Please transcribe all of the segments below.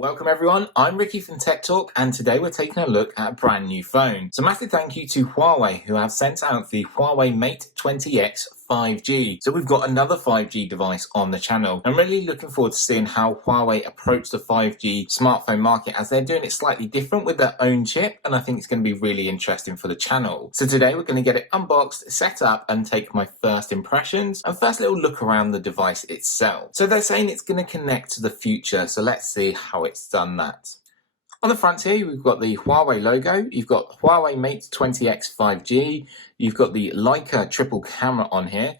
Welcome everyone, I'm Ricky from Tech Talk and today we're taking a look at a brand new phone. So massive thank you to Huawei who have sent out the Huawei Mate 20X 5G. So we've got another 5G device on the channel. I'm really looking forward to seeing how Huawei approach the 5G smartphone market as they're doing it slightly different with their own chip, and I think it's going to be really interesting for the channel. So today we're going to get it unboxed, set up and take my first impressions and first little look around the device itself. So they're saying it's going to connect to the future, so let's see how it's done that. On the front here, we've got the Huawei logo, you've got Huawei Mate 20X 5G, you've got the Leica triple camera on here.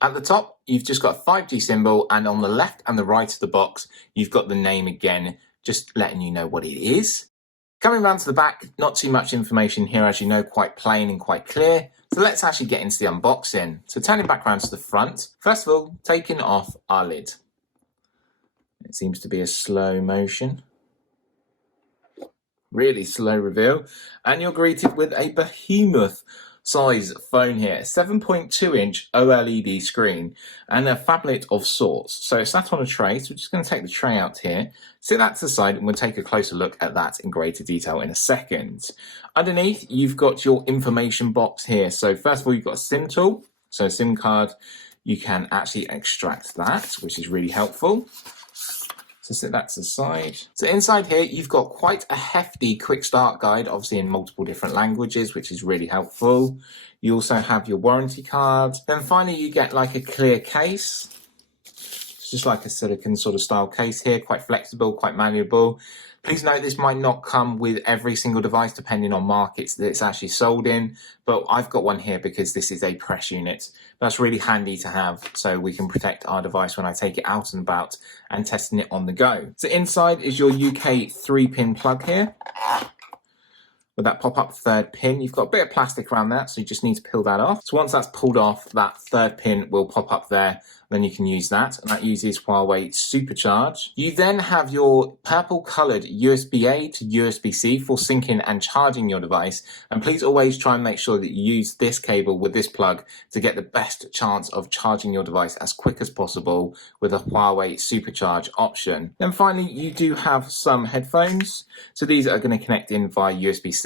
At the top, you've just got a 5G symbol, and on the left and the right of the box, you've got the name again, just letting you know what it is. Coming round to the back, not too much information here, as you know, quite plain and quite clear. So let's actually get into the unboxing. So turning back around to the front, first of all, taking off our lid. It seems to be a slow motion. Really slow reveal, and you're greeted with a behemoth size phone here, 7.2 inch OLED screen and a phablet of sorts. So it's sat on a tray, so we're just going to take the tray out here, sit that to the side, and we'll take a closer look at that in greater detail in a second. Underneath, you've got your information box here. So first of all, you've got a SIM tool, so a SIM card, you can actually extract that, which is really helpful. So set that to the side. So inside here, you've got quite a hefty quick start guide, obviously in multiple different languages, which is really helpful. You also have your warranty card. Then finally, you get like a clear case. It's just like a silicone sort of style case here, quite flexible, quite malleable. Please note this might not come with every single device depending on markets that it's actually sold in, but I've got one here because this is a press unit. That's really handy to have so we can protect our device when I take it out and about and testing it on the go. So inside is your UK 3-pin plug here. With that pop-up third pin, you've got a bit of plastic around that, so you just need to peel that off. So once that's pulled off, that third pin will pop up there, then you can use that, and that uses Huawei Supercharge. You then have your purple-coloured USB-A to USB-C for syncing and charging your device, and please always try and make sure that you use this cable with this plug to get the best chance of charging your device as quick as possible with a Huawei Supercharge option. Then finally, you do have some headphones, so these are going to connect in via USB-C.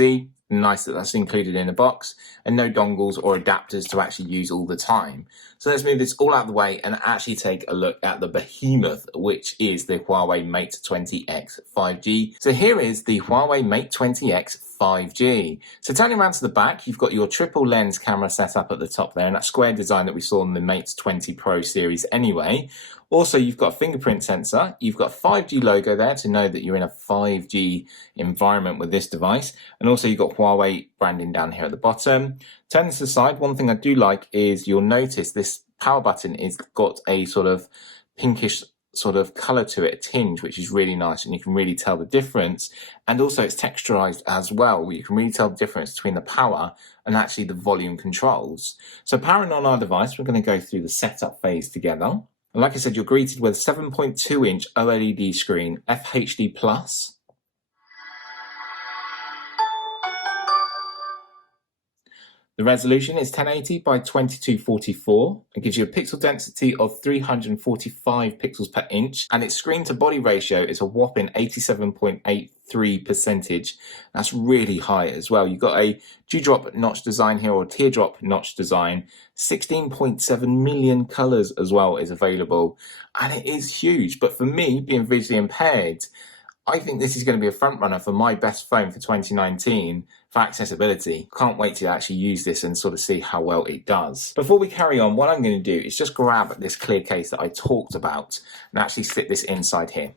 Nice that that's included in the box, and no dongles or adapters to actually use all the time. So let's move this all out of the way and actually take a look at the behemoth, which is the Huawei Mate 20X 5G. So here is the Huawei Mate 20X 5G. So turning around to the back, you've got your triple lens camera set up at the top there, and that square design that we saw in the Mate 20 Pro series anyway. Also, you've got a fingerprint sensor, you've got a 5G logo there to know that you're in a 5G environment with this device, and also you've got Huawei branding down here at the bottom. Turning to the side, one thing I do like is you'll notice this power button is got a sort of pinkish sort of color to it, a tinge, which is really nice, and you can really tell the difference. And also it's texturized as well. You can really tell the difference between the power and actually the volume controls. So powering on our device, we're going to go through the setup phase together. And like I said, you're greeted with a 7.2 inch OLED screen, FHD+. The resolution is 1080 by 2244. It gives you a pixel density of 345 pixels per inch, and its screen to body ratio is a whopping 87.83%. That's really high as well. You've got a dewdrop notch design here, or teardrop notch design. 16.7 million colors as well is available, and it is huge. But for me, being visually impaired, I think this is going to be a front runner for my best phone for 2019 for accessibility. Can't wait to actually use this and sort of see how well it does. Before we carry on, what I'm going to do is just grab this clear case that I talked about and actually slip this inside here,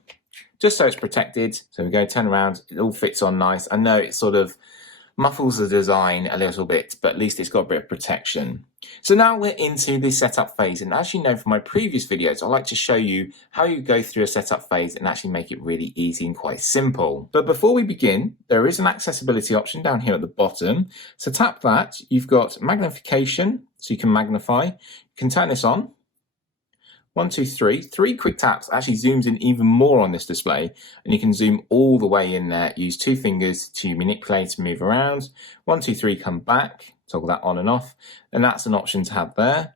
just so it's protected. So we go turn around, it all fits on nice. I know it sort of muffles the design a little bit, but at least it's got a bit of protection. So now we're into the setup phase, and as you know from my previous videos, I like to show you how you go through a setup phase and actually make it really easy and quite simple. But before we begin, there is an accessibility option down here at the bottom. So tap that, you've got magnification, so you can magnify. You can turn this on. 1, 2, 3. 3 quick taps actually zooms in even more on this display, and you can zoom all the way in there. Use 2 fingers to manipulate and move around. 1, 2, 3, come back, toggle that on and off, and that's an option to have there.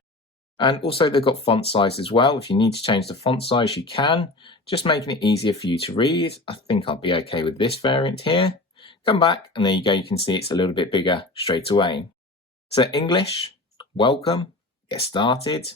And also they've got font size as well. If you need to change the font size, you can. just making it easier for you to read. I think I'll be okay with this variant here. Come back, and there you go, you can see it's a little bit bigger straight away. So English, welcome, get started.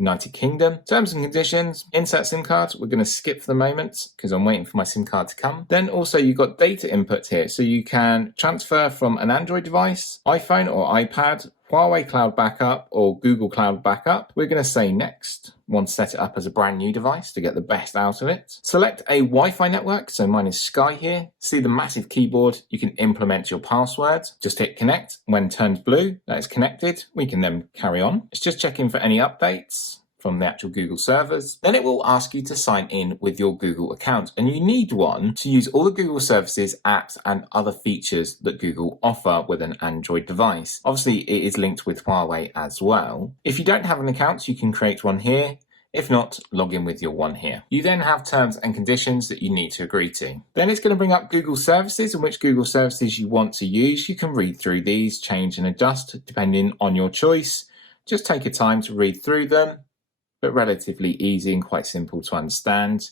United Kingdom, terms and conditions, insert SIM card. We're going to skip for the moment because I'm waiting for my SIM card to come. Then also you've got data input here. So you can transfer from an Android device, iPhone or iPad, Huawei Cloud Backup or Google Cloud Backup. We're going to say next. Want to set it up as a brand new device to get the best out of it. Select a Wi-Fi network. So mine is Sky here. See the massive keyboard. You can implement your password. Just hit connect. When turned blue, that is connected. We can then carry on. It's just checking for any updates from the actual Google servers. Then it will ask you to sign in with your Google account, and you need one to use all the Google services, apps, and other features that Google offer with an Android device. Obviously, it is linked with Huawei as well. If you don't have an account, you can create one here. If not, log in with your one here. You then have terms and conditions that you need to agree to. Then it's going to bring up Google services and which Google services you want to use. You can read through these, change and adjust depending on your choice. Just take your time to read through them, but relatively easy and quite simple to understand.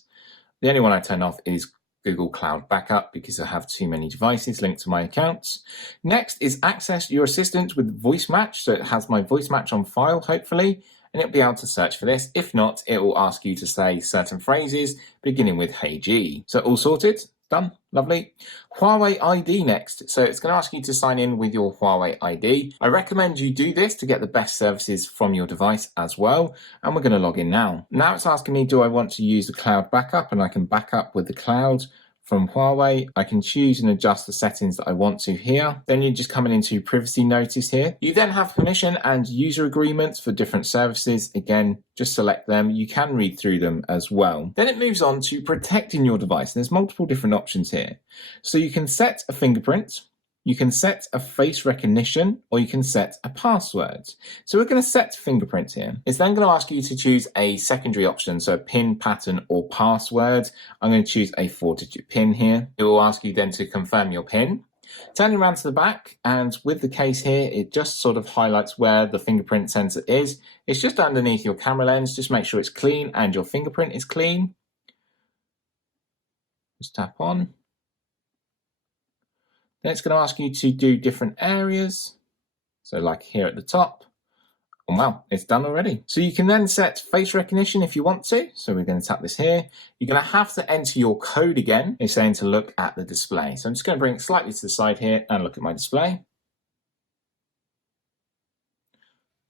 The only one I turn off is Google Cloud Backup because I have too many devices linked to my accounts. Next is access your assistant with voice match. So it has my voice match on file, hopefully, and it'll be able to search for this. If not, it will ask you to say certain phrases beginning with "Hey G." So all sorted. Done. Lovely. Huawei ID next. So it's going to ask you to sign in with your Huawei ID. I recommend you do this to get the best services from your device as well. And we're going to log in now. Now it's asking me, do I want to use the cloud backup? And I can back up with the cloud from Huawei. I can choose and adjust the settings that I want to here. Then you're just coming into privacy notice here. You then have permission and user agreements for different services. Again, just select them. You can read through them as well. Then it moves on to protecting your device. There's multiple different options here. So you can set a fingerprint, you can set a face recognition, or you can set a password. So we're going to set fingerprint here. It's then going to ask you to choose a secondary option, so a PIN, pattern, or password. I'm going to choose a 4-digit PIN here. It will ask you then to confirm your PIN. Turning around to the back, and with the case here, it just sort of highlights where the fingerprint sensor is. It's just underneath your camera lens. Just make sure it's clean and your fingerprint is clean. Just tap on. Then it's going to ask you to do different areas. So like here at the top. And wow, it's done already. So you can then set face recognition if you want to. So we're going to tap this here. You're going to have to enter your code again. It's saying to look at the display. So I'm just going to bring it slightly to the side here and look at my display.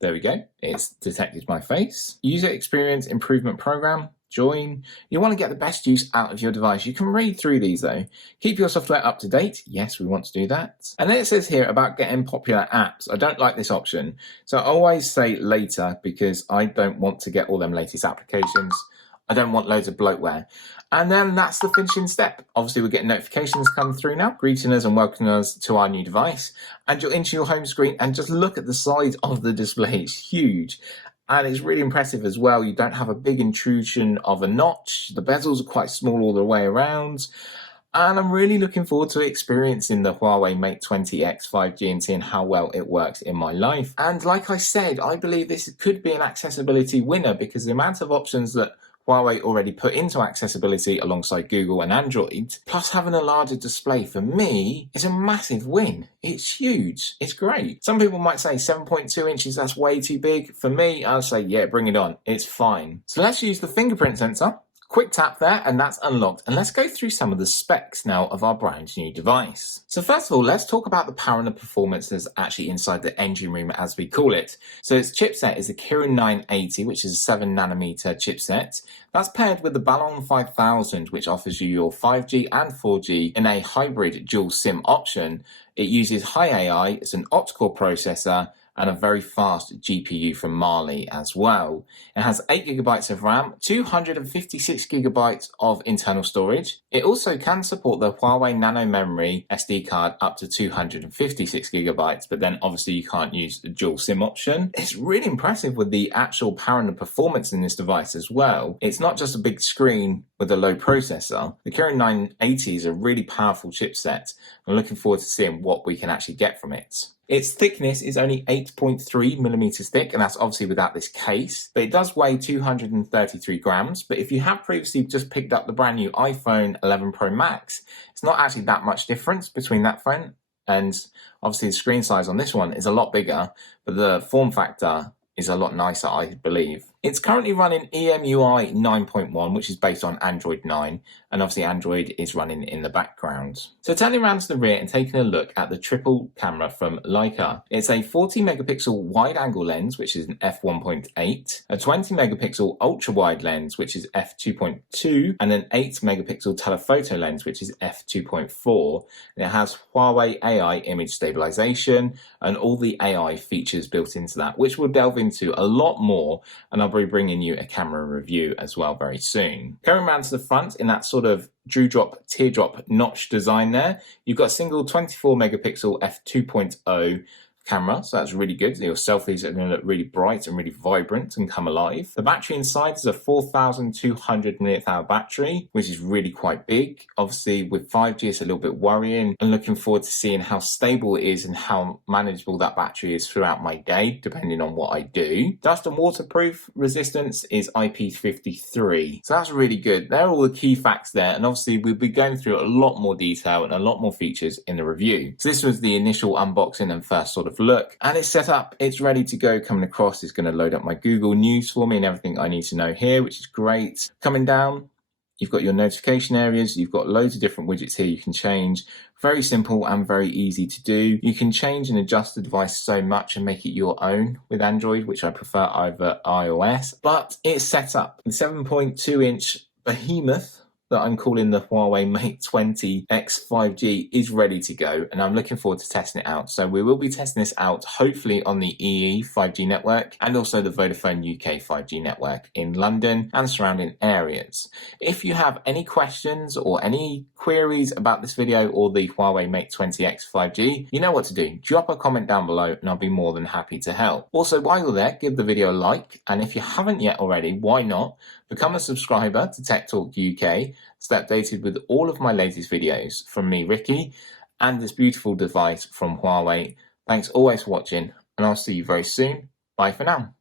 There we go. It's detected my face. User Experience Improvement Program. Join. You want to get the best use out of your device. You can read through these though. Keep your software up to date. Yes, we want to do that. And then it says here about getting popular apps. I don't like this option. So I always say later because I don't want to get all them latest applications. I don't want loads of bloatware. And then that's the finishing step. Obviously, we're getting notifications come through now, greeting us and welcoming us to our new device. And you're into your home screen and just look at the size of the display. It's huge. And it's really impressive as well. You don't have a big intrusion of a notch. The bezels are quite small all the way around. And I'm really looking forward to experiencing the Huawei Mate 20X 5G and seeing how well it works in my life. And like I said, I believe this could be an accessibility winner because the amount of options that Huawei already put into accessibility alongside Google and Android, plus having a larger display for me is a massive win. It's huge. It's great. Some people might say 7.2 inches, that's way too big. For me, I'll say, yeah, bring it on. It's fine. So let's use the fingerprint sensor. Quick tap there and that's unlocked. And let's go through some of the specs now of our brand new device. So first of all, let's talk about the power and the performance that's actually inside the engine room as we call it. So its chipset is a Kirin 980, which is a 7nm chipset. That's paired with the Balong 5000, which offers you your 5G and 4G in a hybrid dual SIM option. It uses high AI, it's an octa-core processor, and a very fast GPU from Mali as well. It has 8GB of RAM, 256GB of internal storage. It also can support the Huawei Nano Memory SD card up to 256GB, but then obviously you can't use the dual SIM option. It's really impressive with the actual power and the performance in this device as well. It's not just a big screen with a low processor. The Kirin 980 is a really powerful chipset. I'm looking forward to seeing what we can actually get from it. Its thickness is only 8.3 millimeters thick, and that's obviously without this case, but it does weigh 233 grams. But if you have previously just picked up the brand new iPhone 11 Pro Max, it's not actually that much difference between that phone, and obviously the screen size on this one is a lot bigger, but the form factor is a lot nicer, I believe. It's currently running EMUI 9.1, which is based on Android 9, and obviously Android is running in the background. So turning around to the rear and taking a look at the triple camera from Leica. It's a 40 megapixel wide angle lens, which is an f1.8, a 20 megapixel ultra wide lens, which is f2.2, and an 8 megapixel telephoto lens, which is f2.4. And it has Huawei AI image stabilization and all the AI features built into that, which we'll delve into a lot more, and I'll be bringing you a camera review as well very soon. Going around to the front in that sort of dewdrop, teardrop notch design there, you've got a single 24 megapixel f2.0 camera, so that's really good. Your selfies are going to look really bright and really vibrant and come alive. The battery inside is a 4,200 mAh battery, which is really quite big. Obviously with 5G it's a little bit worrying, and looking forward to seeing how stable it is and how manageable that battery is throughout my day, depending on what I do. Dust and waterproof resistance is IP53, so that's really good. They're all the key facts there, and obviously we'll be going through a lot more detail and a lot more features in the review. So this was the initial unboxing and first sort of look, and it's set up, it's ready to go. Coming across, it's going to load up my Google News for me and everything I need to know here, which is great. Coming down, you've got your notification areas, you've got loads of different widgets here you can change. Very simple and very easy to do. You can change and adjust the device so much and make it your own with Android, which I prefer over iOS, but it's set up. The 7.2 inch behemoth that I'm calling the Huawei Mate 20 X 5G is ready to go, and I'm looking forward to testing it out. So we will be testing this out hopefully on the EE 5G network and also the Vodafone UK 5G network in London and surrounding areas. If you have any questions or any queries about this video or the Huawei Mate 20 X 5G, you know what to do. Drop a comment down below and I'll be more than happy to help. Also, while you're there, give the video a like, and if you haven't yet already, why not? Become a subscriber to Tech Talk UK, stay updated with all of my latest videos from me, Ricky, and this beautiful device from Huawei. Thanks always for watching, and I'll see you very soon. Bye for now.